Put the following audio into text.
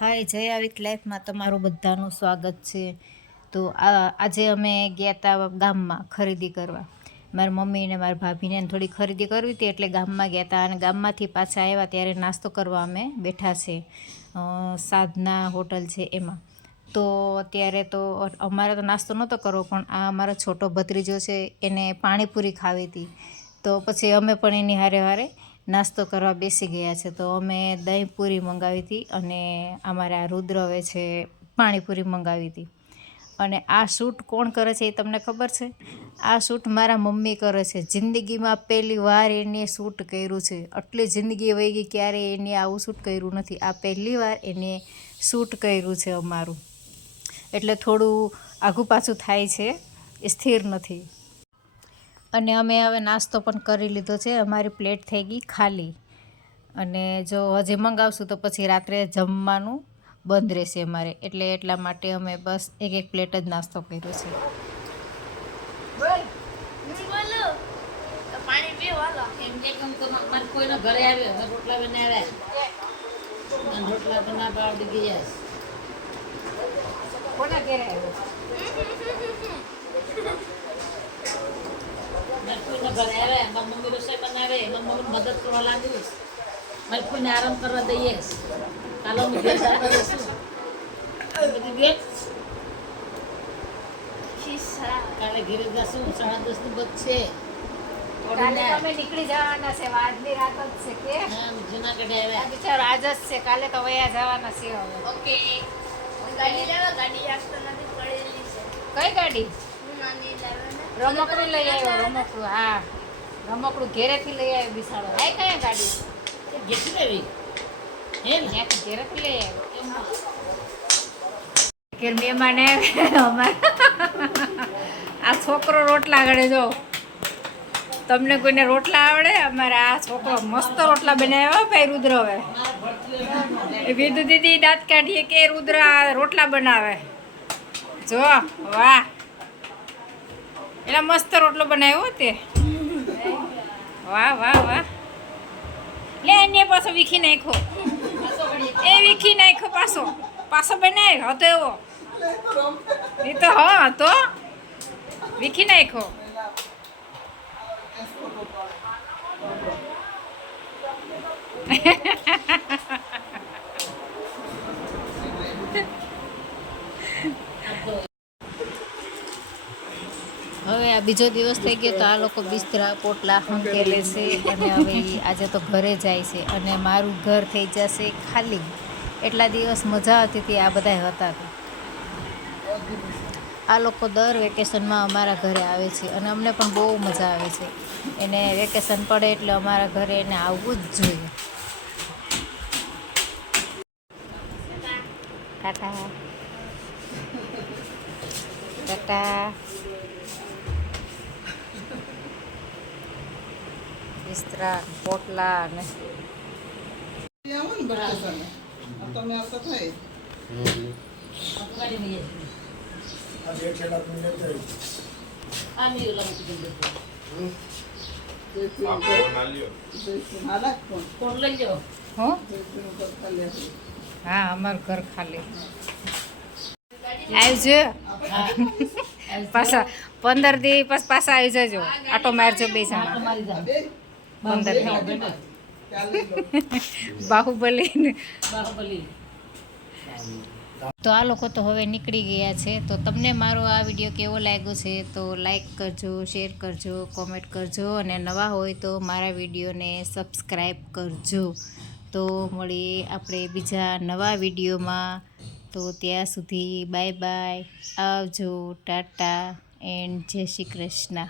હાય, જય વિથ લાઈફમાં તમારું બધાનું સ્વાગત છે. તો આ, આજે અમે ગયા હતા ગામમાં ખરીદી કરવા. મારી મમ્મી ને મારી ભાભીને થોડી ખરીદી કરવી હતી એટલે ગામમાં ગયા હતા અને ગામમાંથી પાછા આવ્યા ત્યારે નાસ્તો કરવા અમે બેઠા છે સાધના હોટલ છે એમાં. તો અત્યારે તો અમારે તો નાસ્તો નહોતો કરવો, પણ આ અમારો છોટો ભત્રીજો છે એને પાણીપુરી ખાવી હતી. તો પછી અમે પણ એની હારે હારે નાસ્તો કરવા બેસી ગયા છે. તો અમે દહીં પૂરી મંગાવી હતી અને અમારે આ રુદ્ર હવે છે પાણીપુરી મંગાવી હતી. અને આ શૂટ કોણ કરે છે એ તમને ખબર છે? આ શૂટ મારા મમ્મી કરે છે. જિંદગીમાં પહેલી વાર એને શૂટ કર્યું છે. આટલી જિંદગી વહી ગઈ ક્યારેય એને આવું શૂટ કર્યું નથી. આ પહેલી વાર એને શૂટ કર્યું છે અમારું. એટલે થોડું આઘું પાછું થાય છે. એ સ્થિર નથી. અને અમે હવે નાસ્તો પણ કરી લીધો છે. અમારી પ્લેટ થઈ ગઈ ખાલી. અને જો હજી મંગાવશું તો પછી રાત્રે જમવાનું બંધ રહેશે અમારે. એટલે એટલા માટે અમે બસ એક એક પ્લેટ જ નાસ્તો કર્યો છે. પાણી પીવાલો એમ કે મારે કોઈનો ઘરે આવ્યો રોટલા બનાવ્યા રોટલા તો ના દીધી કોના ઘેરે આવ્યો કોઈનો ઘરે આવ્યા મારી મમ્મી રસોઈ બનાવે એમાં મમ્મી મદદ કરવા લાગીશ. મારી કોઈને આરામ કરવા દઈએ. કાલો હું ઘેર બધી બેન કાલે ઘેરે જશું સાડા દસની બધ છે નીકળી જવાના છે આજની રાત જ છે કે? હા, જુનાગઢે આવ્યા. બિચારો આજ જ છે કાલે તો વયા જવાના છે હવે. ઓકે. ગાડી લેવા? ગાડી કઈ ગાડી? રમકડું લઈ આવ્યો રમકડું હા. રમકડું ઘેરેથી લઈ આવ્યો બિસાડો. હા કયા ગાડી? ઘેરથી લેવી એમ ને? ત્યાંથી ઘેરેથી લઈ આવ્યો. કે? મહેમાન અમારે. આ છોકરો રોટલા ગળે જો. તમને કોઈને રોટલા આવડે? અમારે આ છોકરો મસ્ત રોટલા બનાવ્યા ભાઈ રુદ્ર હવે. એ વિધુ દીદી દાંત કાઢીએ કે રુદ્ર રોટલા બનાવે? જો વાહ. એલા મસ્ત રોટલો બનાવ્યો તે. વાહ વાહ વાહ. લે એને પાછો વીખી નાખો એ વીખી નાખો પાછો. પાછો બનાય હતો એવો. એ તો, હા, હતો. વીખી નાખો હવે આ બીજો દિવસ થઈ ગયો તો આ લોકો બિસ્તરા, પોટલા હંકે લેશે અને હવે આજે તો ઘરે જાય છે અને મારું ઘર થઈ જશે ખાલી. એટલા દિવસ મજા આવતી હતી, આ બધા હતા આ લોકો દર વેકેશનમાં અમારા ઘરે આવે છે અને અમને પણ બહુ મજા આવે છે. એને વેકેશન પડે એટલે અમારા ઘરે એને આવવું જ જોઈએ. ટાટા. ટાટા બિસ્તરા પોટલા અને આવો ને વેકેશને. આ તમે આવતા થાય ગાડી લઈએ આ નહીં ઓલા મૂકી દીધું જયશ્રી હાલા ફોન કોણ પોટલા જાઓ હો અમારું ઘર ખાલી. આવજો. પાછા પંદર દી પછી પાછા આવી જજો. આટો મારજો બે જણા. પંદર. બાહુબલી બાહુબલી. તો આ લોકો તો હવે નીકળી ગયા છે. તો તમને મારો આ વીડિયો કેવો લાગ્યો છે? તો લાઈક કરજો શેર કરજો કોમેન્ટ કરજો. અને નવા હોય તો મારા વિડીયોને સબસ્ક્રાઈબ કરજો. તો મળીએ આપણે બીજા નવા વિડીયોમાં. તો ત્યાં સુધી બાય બાય આવજો. ટાટા. એન્ડ જય શ્રી કૃષ્ણ.